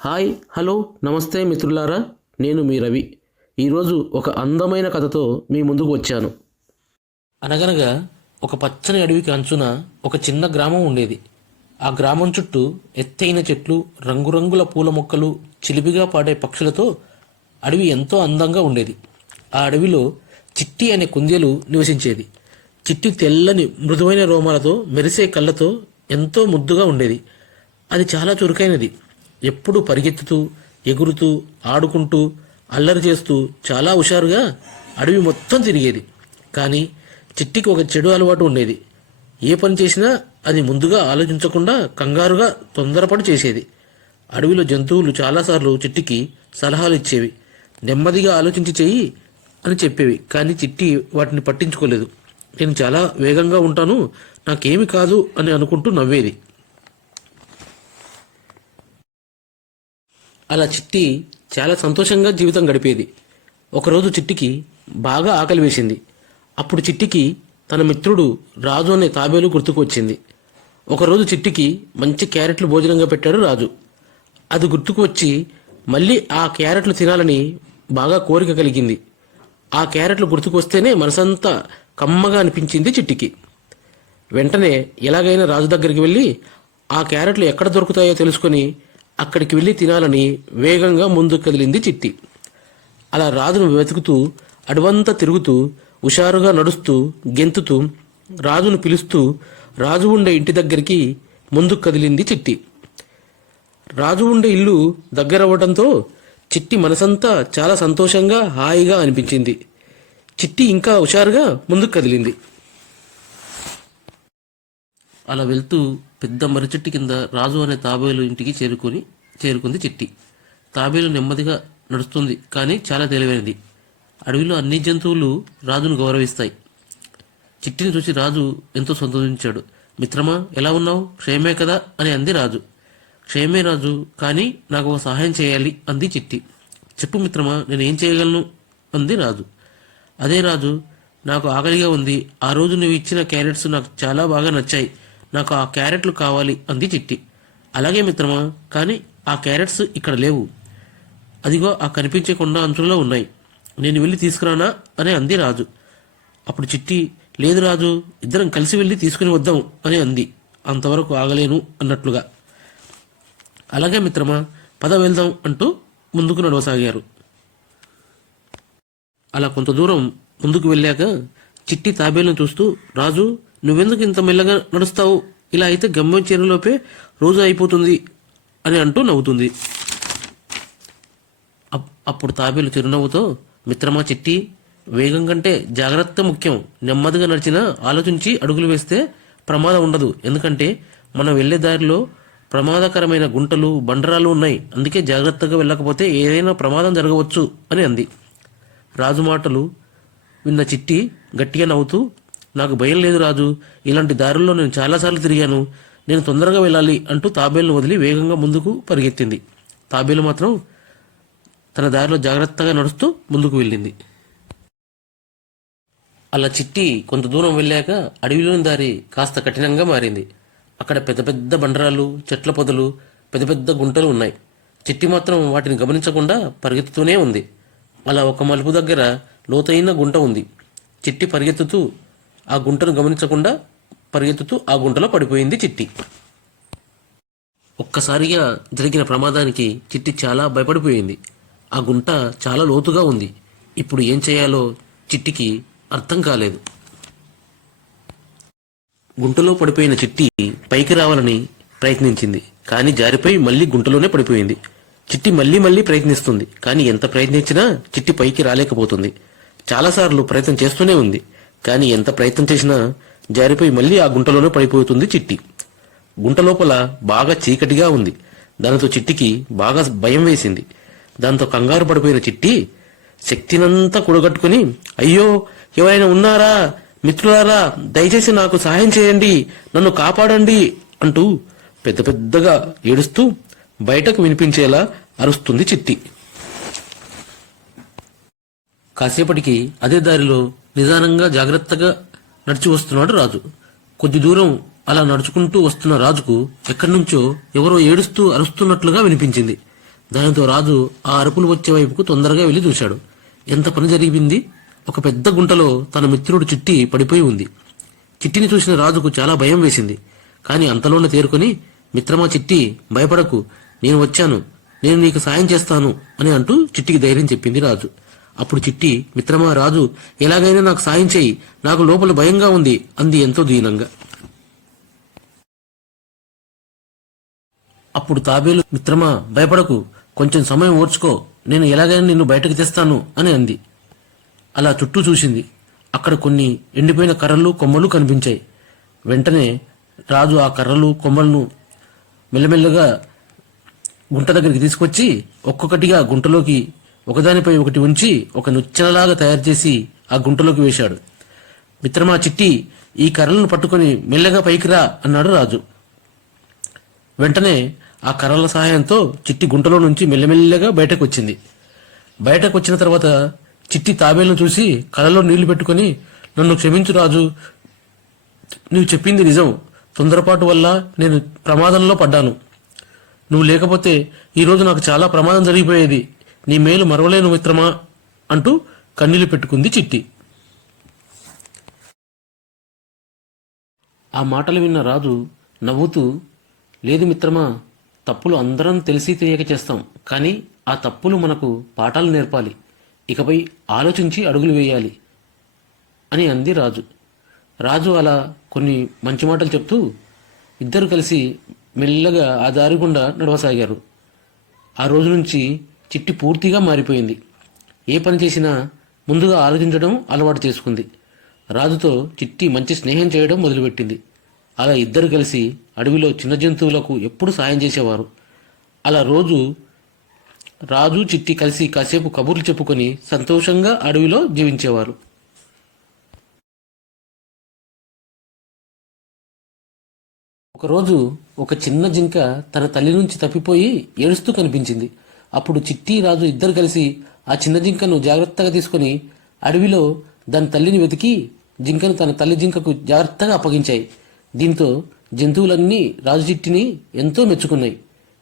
Hi hello నమస్తే మిత్రులారా, నేను మీ రవి. ఈరోజు ఒక అందమైన కథతో మీ ముందుకు వచ్చాను. అనగనగా ఒక పచ్చని అడవికి అంచున ఒక చిన్న గ్రామం ఉండేది. ఆ గ్రామం చుట్టూ ఎత్తైన చెట్లు, రంగురంగుల పూల మొక్కలు, చిలిపిగా పాడే పక్షులతో అడవి ఎంతో అందంగా ఉండేది. ఆ అడవిలో చిట్టి అనే కుందేలు నివసించేది. చిట్టి తెల్లని మృదువైన రోమాలతో, మెరిసే కళ్ళతో ఎంతో ముద్దుగా ఉండేది. అది చాలా చురుకైనది. ఎప్పుడూ పరిగెత్తుతూ, ఎగురుతూ, ఆడుకుంటూ, అల్లరి చేస్తూ చాలా హుషారుగా అడవి మొత్తం తిరిగేది. కానీ చిట్టికి ఒక చెడు అలవాటు ఉండేది. ఏ పని చేసినా అది ముందుగా ఆలోచించకుండా కంగారుగా తొందరపడి చేసేది. అడవిలో జంతువులు చాలాసార్లు చిట్టికి సలహాలు ఇచ్చేవి. నెమ్మదిగా ఆలోచించి చెయ్యి అని చెప్పేవి. కానీ చిట్టి వాటిని పట్టించుకోలేదు. నేను చాలా వేగంగా ఉంటాను, నాకేమి కాదు అని అనుకుంటూ నవ్వేది. అలా చిట్టి చాలా సంతోషంగా జీవితం గడిపేది. ఒకరోజు చిట్టికి బాగా ఆకలి వేసింది. అప్పుడు చిట్టికి తన మిత్రుడు రాజు అనే తాబేలు గుర్తుకు వచ్చింది. ఒకరోజు చిట్టికి మంచి క్యారెట్లు భోజనంగా పెట్టాడు రాజు. అది గుర్తుకు వచ్చి మళ్ళీ ఆ క్యారెట్లు తినాలని బాగా కోరిక కలిగింది. ఆ క్యారెట్లు గుర్తుకు వస్తేనే మనసంతా కమ్మగా అనిపించింది చిట్టికి. వెంటనే ఎలాగైనా రాజు దగ్గరికి వెళ్ళి ఆ క్యారెట్లు ఎక్కడ దొరుకుతాయో తెలుసుకొని అక్కడికి వెళ్ళి తినాలని వేగంగా ముందుకు కదిలింది చిట్టి. అలా రాజును వెతుకుతూ అడవంతా తిరుగుతూ, హుషారుగా నడుస్తూ, గెంతుతూ, రాజును పిలుస్తూ రాజు ఉండే ఇంటి దగ్గరికి ముందుకు కదిలింది చిట్టి. రాజు ఉండే ఇల్లు దగ్గరవ్వడంతో చిట్టి మనసంతా చాలా సంతోషంగా, హాయిగా అనిపించింది. చిట్టి ఇంకా హుషారుగా ముందుకు కదిలింది. అలా వెళ్తూ పెద్ద మర్రి చెట్టు కింద రాజు అనే తాబేలు ఇంటికి చేరుకుంది చిట్టి. తాబేలు నెమ్మదిగా నడుస్తుంది, కానీ చాలా తెలివైనది. అడవిలో అన్ని జంతువులు రాజును గౌరవిస్తాయి. చిట్టిని చూసి రాజు ఎంతో సంతోషించాడు. మిత్రమా, ఎలా ఉన్నావు? క్షేమే కదా అని అంది రాజు. క్షేమే రాజు, కానీ నాకు ఒక సహాయం చేయాలి అంది చిట్టి. చెప్పు మిత్రమా, నేను ఏం చేయగలను అంది రాజు. అదే రాజు, నాకు ఆకలిగా ఉంది. ఆ రోజు నువ్వు ఇచ్చిన క్యారెట్స్ నాకు చాలా బాగా నచ్చాయి. నాకు ఆ క్యారెట్లు కావాలి అంది చిట్టి. అలాగే మిత్రమా, కానీ ఆ క్యారెట్స్ ఇక్కడ లేవు. అదిగో ఆ కనిపించే కొండ అంచులలో ఉన్నాయి. నేను వెళ్ళి తీసుకురానా అని అంది రాజు. అప్పుడు చిట్టి, లేదు రాజు, ఇద్దరం కలిసి వెళ్ళి తీసుకుని వద్దాం అని అంది, అంతవరకు ఆగలేను అన్నట్లుగా. అలాగే మిత్రమా, పద వెళ్దాం అంటూ ముందుకు నడవసాగారు. అలా కొంత దూరం ముందుకు వెళ్ళాక చిట్టి తాబేలును చూస్తూ, రాజు, నువ్వెందుకు ఇంత మెల్లగా నడుస్తావు? ఇలా అయితే గమ్యం చేరులోపే రోజు అయిపోతుంది అని అంటూ నవ్వుతుంది. అప్పుడు తాబేలు చిరునవ్వుతో, మిత్రమా చిట్టి, వేగం కంటే జాగ్రత్త ముఖ్యం. నెమ్మదిగా నడిచినా ఆలోచించి అడుగులు వేస్తే ప్రమాదం ఉండదు. ఎందుకంటే మనం వెళ్లే దారిలో ప్రమాదకరమైన గుంటలు, బండరాలు ఉన్నాయి. అందుకే జాగ్రత్తగా వెళ్ళకపోతే ఏదైనా ప్రమాదం జరగవచ్చు అని అంది. రాజు మాటలు విన్న చిట్టి గట్టిగా నవ్వుతూ, నాకు భయం లేదు రాజు, ఇలాంటి దారుల్లో నేను చాలాసార్లు తిరిగాను. నేను తొందరగా వెళ్ళాలి అంటూ తాబేలును వదిలి వేగంగా ముందుకు పరిగెత్తింది. తాబేలు మాత్రం తన దారిలో జాగ్రత్తగా నడుస్తూ ముందుకు వెళ్ళింది. అలా చిట్టి కొంత దూరం వెళ్ళాక అడవిలోని దారి కాస్త కఠినంగా మారింది. అక్కడ పెద్ద పెద్ద బండరాలు, చెట్ల పొదలు, పెద్ద పెద్ద గుంటలు ఉన్నాయి. చిట్టి మాత్రం వాటిని గమనించకుండా పరిగెత్తుతూనే ఉంది. అలా ఒక మలుపు దగ్గర లోతైన గుంట ఉంది. చిట్టి పరిగెత్తుతూ ఆ గుంటను గమనించకుండా పరిగెత్తుతూ ఆ గుంటలో పడిపోయింది చిట్టి. ఒక్కసారిగా జరిగిన ప్రమాదానికి చిట్టి చాలా భయపడిపోయింది. ఆ గుంట చాలా లోతుగా ఉంది. ఇప్పుడు ఏం చేయాలో చిట్టికి అర్థం కాలేదు. గుంటలో పడిపోయిన చిట్టి పైకి రావాలని ప్రయత్నించింది, కానీ జారిపోయి మళ్ళీ గుంటలోనే పడిపోయింది. చిట్టి మళ్ళీ మళ్ళీ ప్రయత్నిస్తుంది, కానీ ఎంత ప్రయత్నించినా చిట్టి పైకి రాలేకపోతుంది. చాలాసార్లు ప్రయత్నం చేస్తూనే ఉంది, కానీ ఎంత ప్రయత్నం చేసినా జారిపోయి మళ్ళీ ఆ గుంటలోనే పడిపోతుంది చిట్టి. గుంట లోపల బాగా చీకటిగా ఉంది. దానితో చిట్టికి బాగా భయం వేసింది. దాంతో కంగారు పడిపోయిన చిట్టి శక్తినంతా కూడగట్టుకుని, అయ్యో, ఎవరైనా ఉన్నారా? మిత్రులారా, దయచేసి నాకు సహాయం చేయండి, నన్ను కాపాడండి అంటూ పెద్ద పెద్దగా ఏడుస్తూ బయటకు వినిపించేలా అరుస్తుంది చిట్టి. కాసేపటికి అదే దారిలో నిదానంగా జాగ్రత్తగా నడిచి వస్తున్నాడు రాజు. కొద్ది దూరం అలా నడుచుకుంటూ వస్తున్న రాజుకు ఎక్కడి నుంచో ఎవరో ఏడుస్తూ అరుస్తున్నట్లుగా వినిపించింది. దానితో రాజు ఆ అరుపులు వచ్చే వైపుకు తొందరగా వెళ్లి చూశాడు. ఎంత పని జరిగింది! ఒక పెద్ద గుంటలో తన మిత్రుడు చిట్టి పడిపోయి ఉంది. చిట్టిని చూసిన రాజుకు చాలా భయం వేసింది. కాని అంతలోనే తేరుకొని, మిత్రమా చిట్టి, భయపడకు, నేను వచ్చాను, నేను నీకు సాయం చేస్తాను అని అంటూ చిట్టికి ధైర్యం చెప్పింది రాజు. అప్పుడు చిట్టి, మిత్రమా రాజు, ఎలాగైనా నాకు సాయం చేయి, నాకు లోపల భయంగా ఉంది అంది ఎంతో దీనంగా. అప్పుడు తాబేలు, మిత్రమా భయపడకు, కొంచెం సమయం ఓర్చుకో, నేను ఎలాగైనా నిన్ను బయటకు తెస్తాను అని అంది. అలా చుట్టూ చూసింది. అక్కడ కొన్ని ఎండిపోయిన కర్రలు కొమ్మలు కనిపించాయి. వెంటనే రాజు ఆ కర్రలు కొమ్మలను మెల్లమెల్లగా గుంట దగ్గరికి తీసుకొచ్చి ఒక్కొక్కటిగా గుంటలోకి ఒకదానిపై ఒకటి ఉంచి ఒక నుచ్చనలాగా తయారు చేసి ఆ గుంటలోకి వేశాడు. మిత్రమా చిట్టి, ఈ కర్రలను పట్టుకొని మెల్లగా పైకి రా అన్నాడు రాజు. వెంటనే ఆ కర్రల సహాయంతో చిట్టి గుంటలో నుంచి మెల్లమెల్లగా బయటకు వచ్చింది. బయటకు వచ్చిన తర్వాత చిట్టి తాబేలను చూసి కళ్ళలో నీళ్లు పెట్టుకొని, నన్ను క్షమించు రాజు, నువ్వు చెప్పింది నిజం, తొందరపాటు వల్ల నేను ప్రమాదంలో పడ్డాను. నువ్వు లేకపోతే ఈరోజు నాకు చాలా ప్రమాదం జరిగిపోయేది, నీ మేలు మరవలేను మిత్రమా అంటూ కన్నీళ్లు పెట్టుకుంది చిట్టి. ఆ మాటలు విన్న రాజు నవ్వుతూ, లేదు మిత్రమా, తప్పులు అందరం తెలిసి తెలియక చేస్తాం, కానీ ఆ తప్పులు మనకు పాఠాలు నేర్పాలి, ఇకపై ఆలోచించి అడుగులు వేయాలి అని అంది రాజు. రాజు అలా కొన్ని మంచి మాటలు చెప్తూ ఇద్దరు కలిసి మెల్లగా ఆ దారి గుండా నడవసాగారు. ఆ రోజు నుంచి చిట్టి పూర్తిగా మారిపోయింది. ఏ పని చేసినా ముందుగా ఆలోచించడం అలవాటు చేసుకుంది. రాజుతో చిట్టి మంచి స్నేహం చేయడం మొదలుపెట్టింది. అలా ఇద్దరు కలిసి అడవిలో చిన్న జంతువులకు ఎప్పుడు సాయం చేసేవారు. అలా రాజు చిట్టి కలిసి కాసేపు కబుర్లు చెప్పుకొని సంతోషంగా అడవిలో జీవించేవారు. ఒకరోజు ఒక చిన్న జింక తన తల్లి నుంచి తప్పిపోయి ఏడుస్తూ కనిపించింది. అప్పుడు చిట్టి రాజు ఇద్దరు కలిసి ఆ చిన్న జింకను జాగ్రత్తగా తీసుకుని అడవిలో దాని తల్లిని వెతికి జింకను తన తల్లి జింకకు జాగ్రత్తగా అప్పగించాయి. దీంతో జంతువులన్నీ రాజు చిట్టిని ఎంతో మెచ్చుకున్నాయి.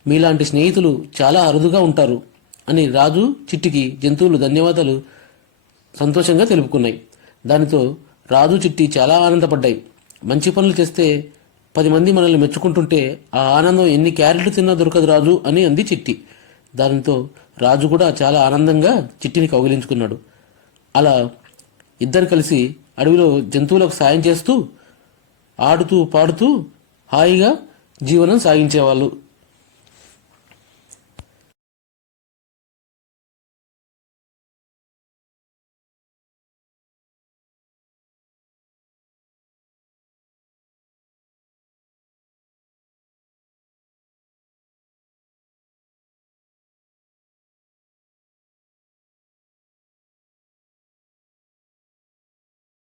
మీలాంటి స్నేహితులు చాలా అరుదుగా ఉంటారు అని రాజు చిట్టికి జంతువులు ధన్యవాదాలు సంతోషంగా తెలుపుకున్నాయి. దానితో రాజు చిట్టి చాలా ఆనందపడ్డాయి. మంచి పనులు చేస్తే 10 మంది మనల్ని మెచ్చుకుంటుంటే ఆ ఆనందం ఎన్ని క్యారెట్లు తిన్నా దొరకదు రాజు అని అంది చిట్టి. దానితో రాజు కూడా చాలా ఆనందంగా చిట్టిని కౌగిలించుకున్నాడు. అలా ఇద్దరు కలిసి అడవిలో జంతువులకు సాయం చేస్తూ ఆడుతూ పాడుతూ హాయిగా జీవనం సాగించేవాళ్ళు.